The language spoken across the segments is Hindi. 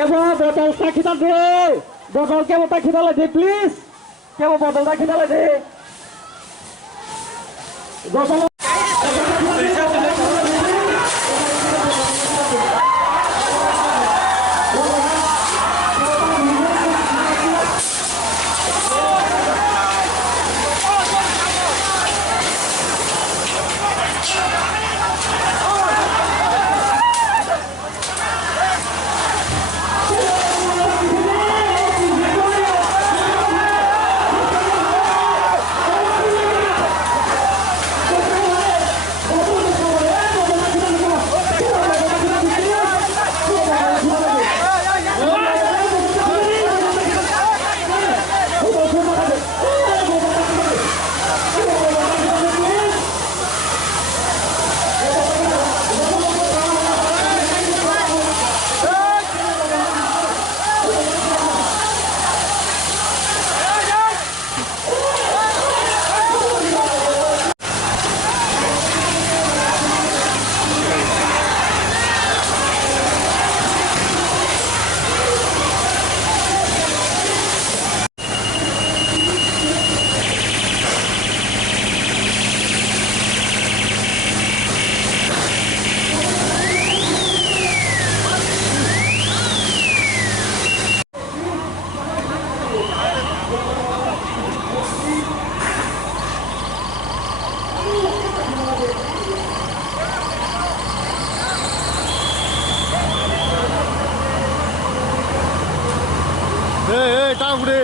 Kepo botol tak kita deh. Botol kepo tak kita lagi please. Kepo botol tak kita lagi. Botol. tahu deh.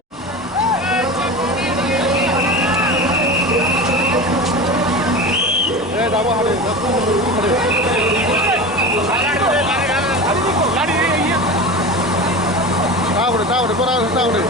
Tahu ada. Tahu deh.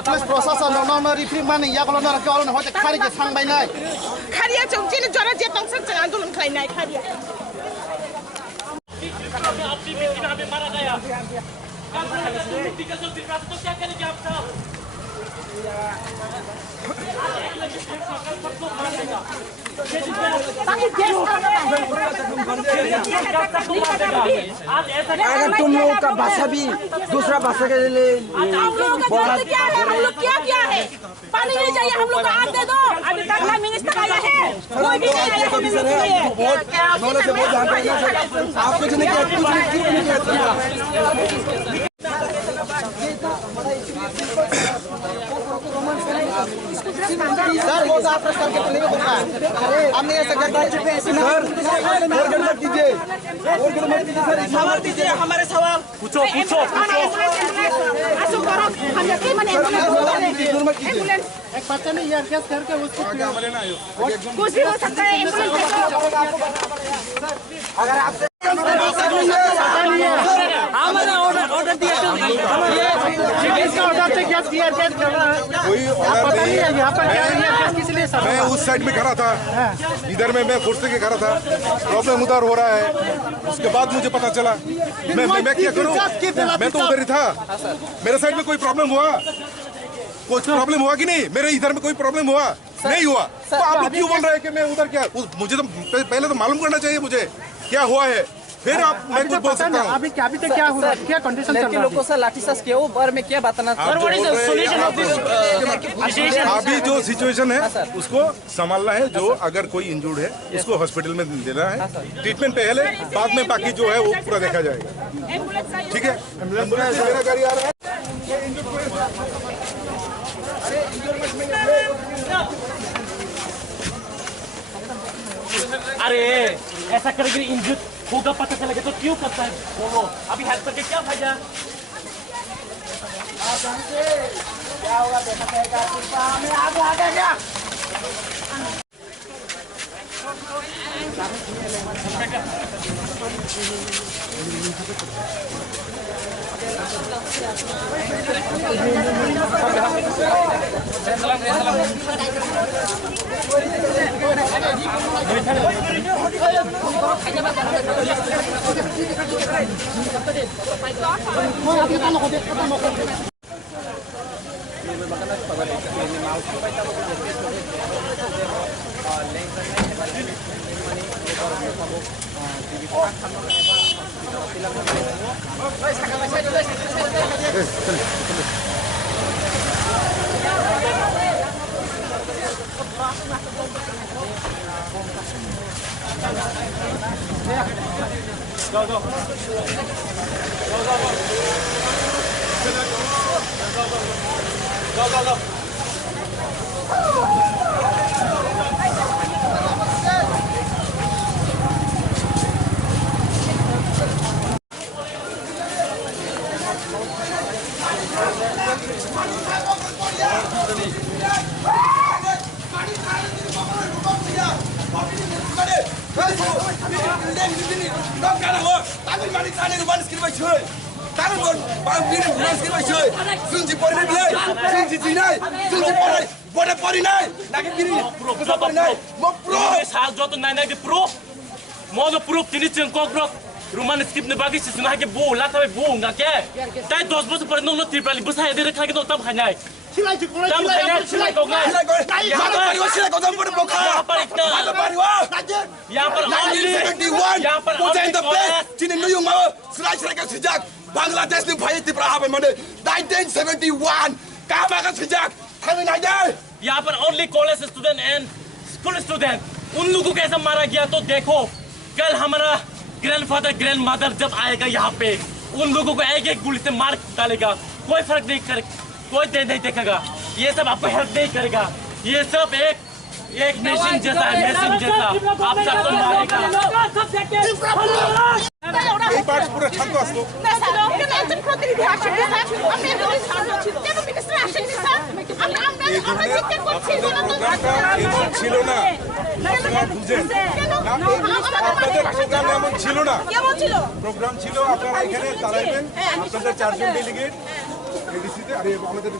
Police processor no retrieve money ya kalau nak kalau nak hotel kari je sang bay nai kari ya jom jini jora je tong sen jangan dulu kali nai kari ya हमें अपनी बेटी ने हमें मारा गया कल 3 का तो क्या करेंगे आप साहब अगर तुम लोगों का भाषा भी दूसरा भाषा के लिए हम लोगों का जरूरत क्या है? हम लोग क्या है? पानी नहीं चाहिए, हम लोग को आग दे दो। अभी तक ना मिनिस्टर आया है, कोई भी नहीं आया हमें मिलने के लिए। आपको कुछ नहीं किया। सर वो तो आपने सर के प्ले में बोला हमने ऐसा कर दिया सवाल दीजिए हमारे सवाल पूछो हम यकीन माने एम्बुलेंस एक बच्चा ने यार केस करके उसको कुछ भी हो सकता है। एम्बुलेंस अगर आपसे हमारा ऑर्डर दिया इसका ऑर्डर से क्या यार केस कर रहा है कोई ऑर्डर नहीं है। यहाँ पर क्या यार केस किस लिए सर मैं उस साइड में खड़ा था, इधर में मैं फुर्से के खड़ा था, प्रॉब्लम उधर हो रहा है। उसके बाद मुझे पता चला मैं क्या करूं, मैं तो उधर ही था। मेरे साइड में कोई प्रॉब्लम हुआ, कुछ प्रॉब्लम हुआ कि नहीं? मेरे इधर में कोई प्रॉब्लम हुआ नहीं हुआ, तो आप लोग क्यों बोल रहे हैं कि मैं उधर क्या? मुझे तो पहले तो मालूम करना चाहिए मुझे क्या हुआ है, फिर आप मैं कुछ बोल सकता हूँ। अभी तक क्या हुआ, क्या कंडीशन चल रहा लोगों से लाठीचार्ज किया बारे में क्या बताना? अभी जो सिचुएशन है उसको संभालना है। जो अगर कोई इंजर्ड है उसको हॉस्पिटल में देना है, ट्रीटमेंट पहले, बाद में बाकी जो है वो पूरा देखा जाएगा। ठीक है, एम्बुलेंस मेरा गाड़ी आ रहा है। अरे ऐसा करेंगे इंजर्ड होगा, पता चलेगा तो क्यों करता है बोलो। अभी हेल्प करके क्या फायदा? क्या होगा देखा जाएगा। हमें आगे क्या Rumah skip ne bagi sih sunah ke bu, lah tapi bu nggak ke. Tapi 10 bos pernah nol tripali bos saya dia lagi tu tam hanya. Tam hanya silai kau ngai. Yang पर इतना. Yang पर only. Yang पर only. बांग्लादेश ने भाई तिब्रा हाबे मने 1971 कहाँ बागा छिजाक हमें नहीं जाए। यहाँ पर only college student and school student उन लोगों को कैसा मारा गया तो देखो कल हमारा ग्रैंडफादर ग्रैंडमदर जब आएगा यहाँ पे उन लोगों को एक एक गोली से मार डालेगा, कोई फर्क नहीं कर, कोई नहीं देखेगा। ये सब आपको हेल्प नहीं करेगा। ये सब एक नेशन जैसा है, नेशन जैसा आप सबको मारेगा। এই পার্টস পুরো শান্ত আসলো। ছিল না বুঝেন, আপনাদের প্রোগ্রাম এমন ছিল না। প্রোগ্রাম ছিল আপনারা এখানে দাঁড়াইবেন, আপনাদের 4 জন ডেলিগেট এডিসিতে আরে আমাদের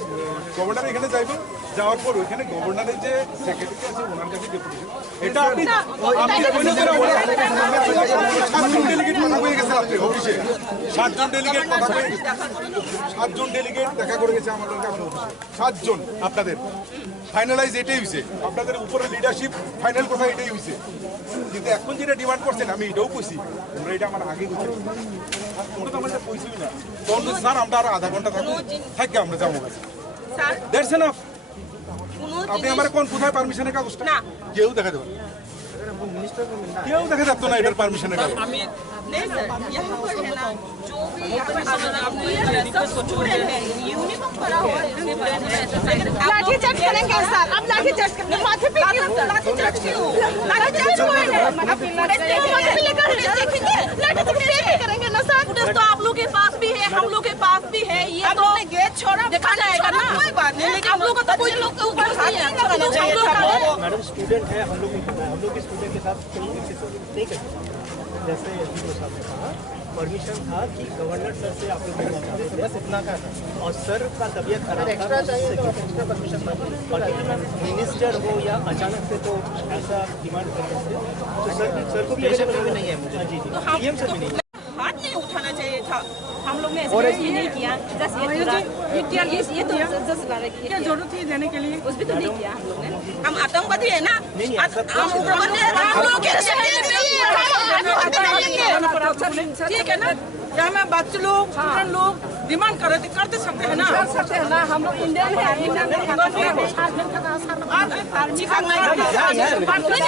গভর্নর এখানে যাইবে যাওয়ার পর ওইখানে গভর্নরের যে সেক্রেটারি আছে ওনার কাছে ডেপুটেশন এটা আপনি সাতজন ডেলিগেট কথা হয়ে গেছে আপনি অফিসে 7 জন ডেলিগেট কথা হয়ে গেছে 7 জন ডেলিগেট দেখা করে গেছে আমাদের কাছে অফিসে 7 জন আপনাদের ফাইনালাইজ এটাই হইছে আপনাদের উপরে লিডারশিপ ফাইনাল কথা এটাই হইছে কিন্তু এখন যেটা ডিমান্ড করছেন আমি এটাও কইছি আমরা এটা আমার আগে কইছি ওটা তো আমরা কইছিই না তখন স্যার আমরা আর আধা ঘন্টা থাকি আমরা যাবো স্যার দ্যাটস এনাফ আপনি আমার কোন কোথায় পারমিশনের কাগজটা না কেউ দেখা দেবেন কেউ দেখা যাচ্ছে না এটার পারমিশনের কাগজ नहीं सर यहाँ पर है ना जो भी स्टूडेंट है यूनिफॉर्म पड़ा हुआ है लाठी चार्ज करेंगे सर अब लाठी चार्ज करेंगे माथे पे क्यों लाठी चार्ज क्यों लाठी चार्ज कोई है माथे पे लेकर देखेंगे लाठी चार्ज करेंगे ना सर तो आप लोग के पास भी है हम लोग के पास भी है ये तो गेट छोड़ा देखा जाएगा ना कोई बात नहीं लेकिन हम लोग का तो कोई लोग के ऊपर नहीं है मैडम स्टूडेंट है हम लोग के स्टूडेंट के साथ नहीं कर जैसे साहब ने कहा परमिशन था कि गवर्नर सर से आप लोग बस इतना का था और सर का तबीयत खराब एक्स्ट्रा चाहिए तो एक्स्ट्रा परमिशन और मिनिस्टर हो या अचानक से तो ऐसा डिमांड कर सकते तो सर को भी नहीं है मुझे जी जी सीएम सर भी नहीं हाथ नहीं उठाना चाहिए था हम लोग ने ये नहीं किया जस्ट ये तो जस्ट क्या जरूरत थी देने के लिए उस भी तो नहीं किया हम लोग ने हम आतंकवादी है ना ठीक है ना क्या मैं बच्चे लोग स्टूडेंट लोग डिमांड कर सकते हैं ना कर सकते हैं ना हम लोग इंडियन है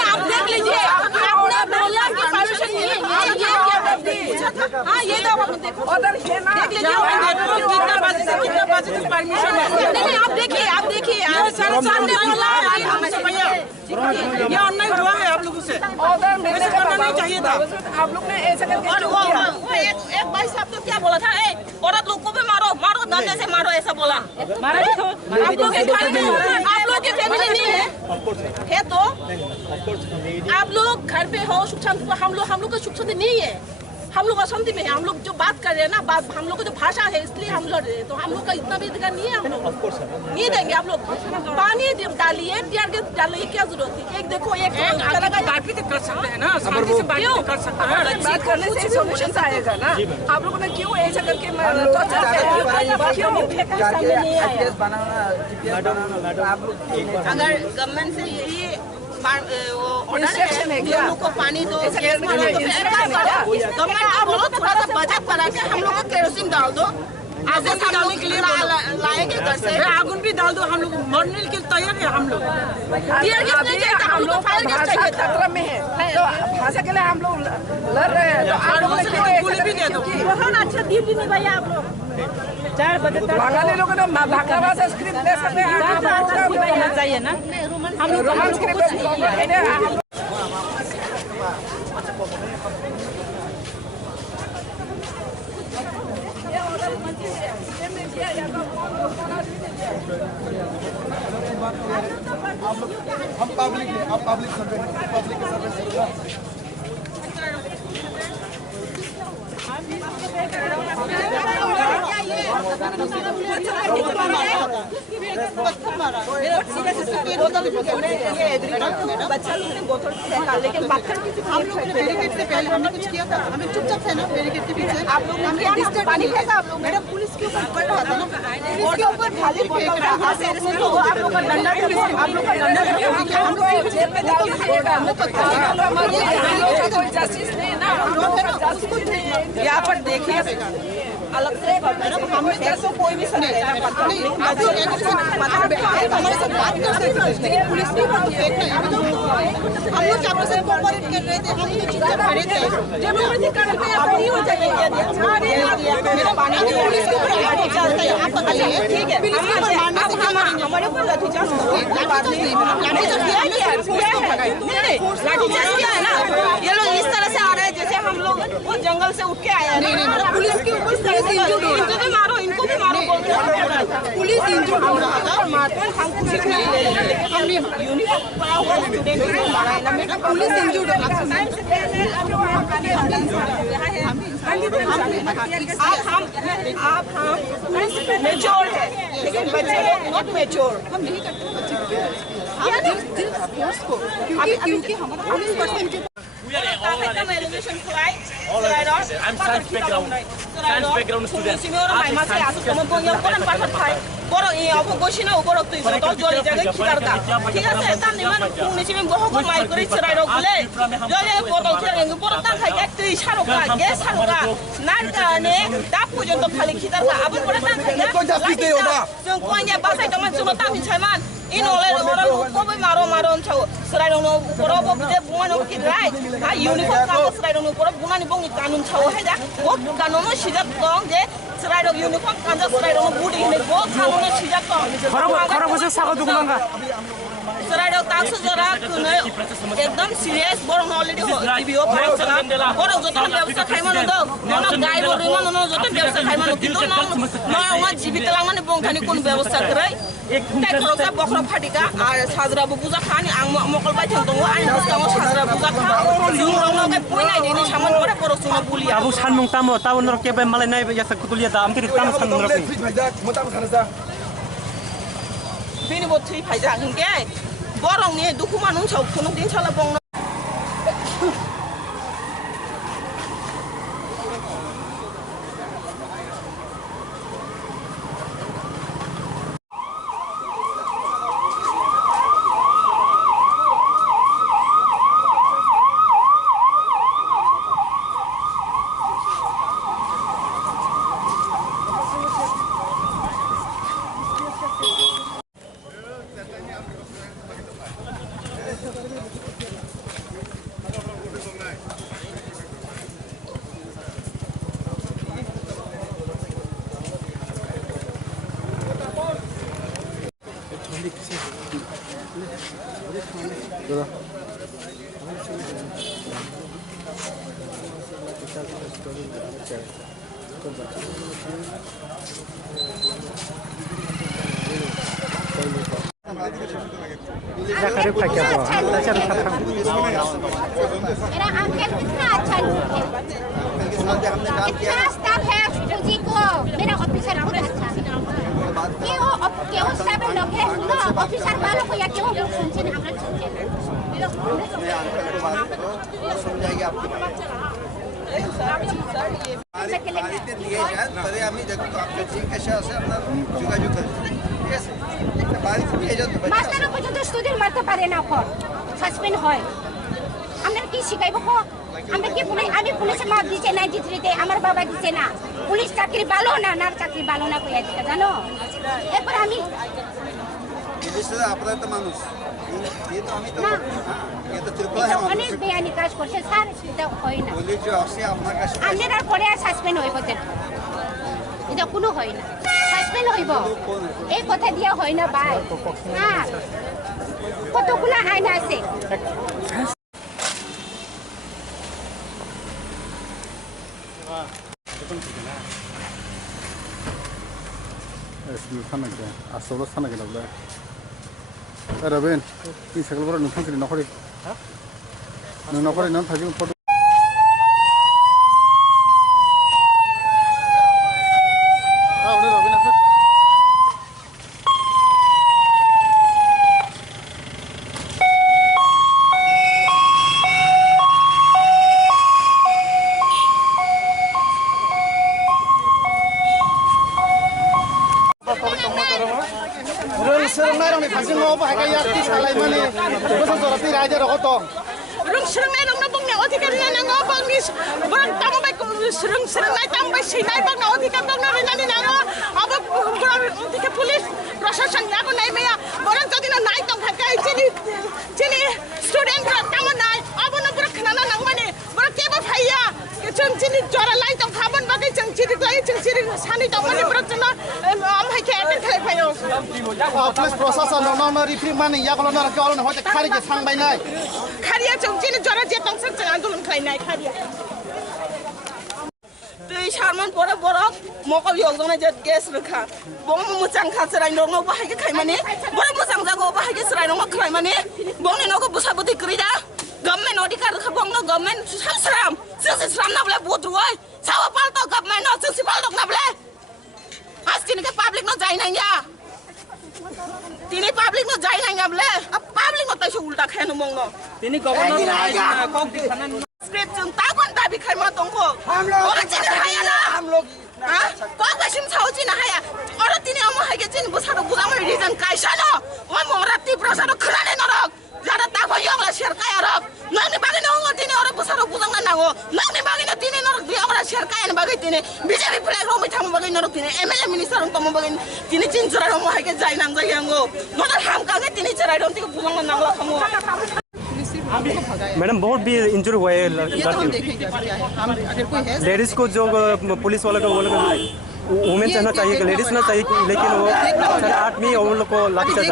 आप देख लीजिए आपने बोला कि परमिशन नहीं हाँ ये तो आप देखो देख लीजिए कितना बजे से कितना बजे तक परमिशन है नहीं आप देखिए सर ने बोला भैया ये अन्याय हुआ है आप लोगों से ऐसे करना नहीं चाहिए था आप लोग ने ऐसा करके एक भाई साहब तो क्या बोला था औरत लोग को भी मारो डंडे से मारो ऐसा बोला मारा भी तो आप लोग के फैमिली नहीं है तो आप लोग घर पे हो सुख शांति हम लोग का सुख शांति नहीं है हम लोग अशांति में है हम लोग जो बात कर रहे हैं ना बात हम लोग का जो भाषा है इसलिए हम लड़ रहे हैं तो हम लोग का इतना भी अधिकार नहीं है हम लोग नहीं देंगे आप लोग पानी डालिए टीयर गैस डालिए क्या जरूरत है एक देखो एक बात भी तो कर सकते हैं ना शांति से बात कर सकते हैं बात करने से सॉल्यूशन आएगा ना आप लोगों ने क्यों ऐसा करके अगर गवर्नमेंट से यही ऑर्डर है लोगों को पानी दो गवर्नमेंट आप बोलो थोड़ा सा बचत करा के हम लोग को केरोसिन डाल दो आगुन भी डालने के लिए लाएंगे घर से आगुन भी डाल दो हम लोग मरने के लिए तैयार है हम लोग हम लोग फायर गैस चाहिए खतरा में है तो भाषा के लिए हम लोग लड़ रहे हैं तो आप लोग गोली भी दे दो बहुत अच्छा दीप भी नहीं भैया आप लोग 4 बजे तक बंगाली लोगों ने भाषा भाषा स्क्रिप्ट दे सकते हैं चाहिए ना हम लोग हम पब्लिक है आप पब्लिक सर्वेंट पब्लिक के सर्वेंट लेकिन हम लोग ने बैरिकेड से पहले हमने कुछ किया था हमें चुपचाप थे ना बैरिकेड के पीछे आप लोग हमने डिस्टर्ब पानी फेंका आप लोग मैडम पुलिस के ऊपर पड़ रहा था ना पुलिस के ऊपर थाली फेंक रहा था आप लोग का डंडा आप लोग का डंडा हम लोग जेल में डाल दिएगा जस्टिस नहीं ना यहाँ पर देखिए अलग से मैडम हमें जैसे कोई भी सर हमारे साथ बात कर सकते हैं पुलिस भी हम लोग आपके साथ कोऑपरेट कर रहे थे हम भी चुपचाप खड़े थे जब मुझे करने में आप नहीं हो जाएंगे मेरा पानी पुलिस के ऊपर लाठी चार्ज का यहाँ बताइए ठीक है पुलिस के ऊपर मारने से हमारे ऊपर लाठी चार्ज लाठी चार्ज किया है ना ये लोग इस तरह से आ रहे हैं जैसे हम लोग वो जंगल से उठ के आए हैं पुलिस के ऊपर इनको भी मारो इनको भी मारो पुलिस इंजर्ड हो रहा था हम कुछ नहीं ले रहे हमने यूनिफॉर्म पड़ा हुआ स्टूडेंट को मारा है ना मेरा पुलिस इंजर्ड हो रहा आप हम मेजोर सेकंड बच्चे लोग नॉट मैच्योर हम नहीं करते क्योंकि हमारा We are all I'm science background. Science background student. বড় এই অবগোশিনা উপরক তুই তো জলি জায়গায় খিদারতা ঠিক আছে তার নিমান পুনিসি মে বহক মাই করে ছড়াই রগুলে জলে বোতল ছেড়ে উপর তা খাই এক তুই সারকা গে সারকা নার কানে তা পর্যন্ত খালি খিদারতা আবার পরে তা খাই जों কইয়া বাসাই তো মান সুনো তামি ছাইমান ইনলে ওরা কবে মারো মারো ছাও ছড়াই রং উপর বকে বুমানো কি রাইট আ ইউনিফর্ম কাম ছড়াই রং উপর বুনানি বংনি কানুন ছাও হাইদা ও কানুন সিজাত দং যে ছড়াই রং ইউনিফর্ম কান্দা ছড়াই রং বুডি নে গো কানুন সিজাত দং खरा बसे सागो दुगुलांगा ছড়াই রং তাকসু জরা কুনে একদম সিরিয়াস বড় অলরেডি টিভিও পাইছলা বড় যত ব্যবসা খাইমান দং নন গাই বড় নন যত ব্যবসা খাইমান কিন্তু নন জীবিত লাংমানে বংখানি কোন ব্যবস্থা করে एक खरसा बखरा फाटिका आर साजराबो बुजा खानि आं मकल बाय थां दङ आं बुजाङाव साजरा बुजा खा जुरावनो पयनाय दिनि सामान परे परसुनो बुलिया आबु सानमुं तामो तावनर केबे मालाय नाय यासा कुतुलिया दाम तिरि ताम सानमुं रखि बेनि बोथि फाइजा हंगे बरंनि दुखु मानुं साव खुनु दिन साला बंग मेरा अंकल कितना अच्छा लोग है इतना स्टाफ है फौजी को मेरा ऑफिसर बहुत अच्छा है क्यों सब लोग है ना ऑफिसर वालों को या क्यों सुनते हैं हम लोग सुनते हैं समझाएंगे आपको মাস্টার পর্যন্ত স্টুডেন্ট মারতে পারে না পর সাসপেন্ড হয় আমরা কি শিখাইব আমরা কি আমি পুলিশে মাপ দিছে 93 তে আমার বাবা দিছে না পুলিশ চাকরি ভালো না নার চাকরি ভালো না কইয়া দিতে জানো এরপর আমি আপনারা তো মানুষ অনেক বেআইনি কাজ করছে স্যার এটা হয় না আপনারা পরে সাসপেন্ড হইব এটা কোনো হয় না সাসপেন্ড হইব এই কথা দিয়া হয় না ভাই হ্যাঁ কতগুলা আইন আছে asolo sana ke labla araben ki sakal bora nufan kiri nokore nokore nan thagi photo serang nang nabong na odikar na nga bang nis barang tamo bay serang nay tam bay sinay bang na odikar bang na rinani na nga abo barang odikar police प्रशासन ना को नहीं मेया barang jodi na nay tong hakai chini student ra tamo nay abo na barang khana nang mane barang keba phaiya chung chini jora lai tong khaban bagai chung chiri sani tong mane barang chana am hai ke attend khai phayo police प्रशासन नन रिफ्री माने याकलो न रकलो न होते खारि के सांबाय नाय खारिया chung chini jora je tong sang आंदोलन खालायनाय खारिया दै सारमान बरा बरक मकल यगजोंनाय जे गेस रोखा बंग मोजां खासराय नंगौ बाहायगे खायमाने बरा मोजां जागौ बाहायगे सराय नंगौ खायमाने बंगनि नंगौ बुसाबुति करिदा गवर्नमेंट अधिकार खा बंग गवर्नमेंट सासराम सासराम नाबले बुद्रुय सावा पाल्तो गवर्नमेंट सासि पाल्तो नाबले आस्तिनि के पब्लिक न जायनाया तिनी पब्लिक में जाई नहीं हमले अब पब्लिक में तैसे उल्टा खेनु मंगो तिनी गवर्नर को स्क्रिप्ट जों तागोन दाबी खाइमा दंखो हम लोग हां को क्वेश्चन छौची ना हाया और तिनी अम हाइके जिन बुसारो बुजाम रिजन काइसानो ओ मोराती प्रसारो खराने नरक जादा तागो योगला शेरकाय रक ननि बागे नंगो तिनी और बुसारो बुजांगा नागो ननि बागे न तिनी नरक योगला शेरकाय न बागे तिनी बीजेपी फ्लैग रो मिथाम बागे नरक तिनी एमएलए मिनिस्टर तम बागे तिनी चिन चरा रो हाइके जाय नाम जायंगो नदर हाम कागे तिनी चरा रो तिनी बुजांगा नागला खमो मैडम बहुत भी इंजर हुआ है लेडीज को जो पुलिस वाले को वुमेन चाहना चाहिए कि लेडीज ना चाहिए लेकिन वो सर आदमी और उन लोग को लाठीचार्ज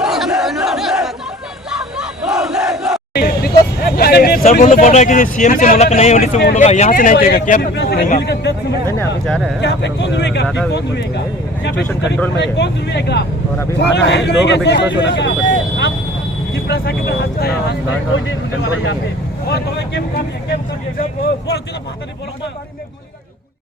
सर वो लोग बोल रहा है कि सीएम से मुलाकात नहीं होनी चाहिए वो लोग यहाँ से नहीं जाएगा क्या नहीं अभी जा रहे हैं सिचुएशन कंट्रोल में है और अभी आना है लोग अभी डिस्कस होना शुरू करते हैं जिस प्रकार के हाथ कोई नहीं यहाँ पे और तो क्या काम है बोल तो बात नहीं बोल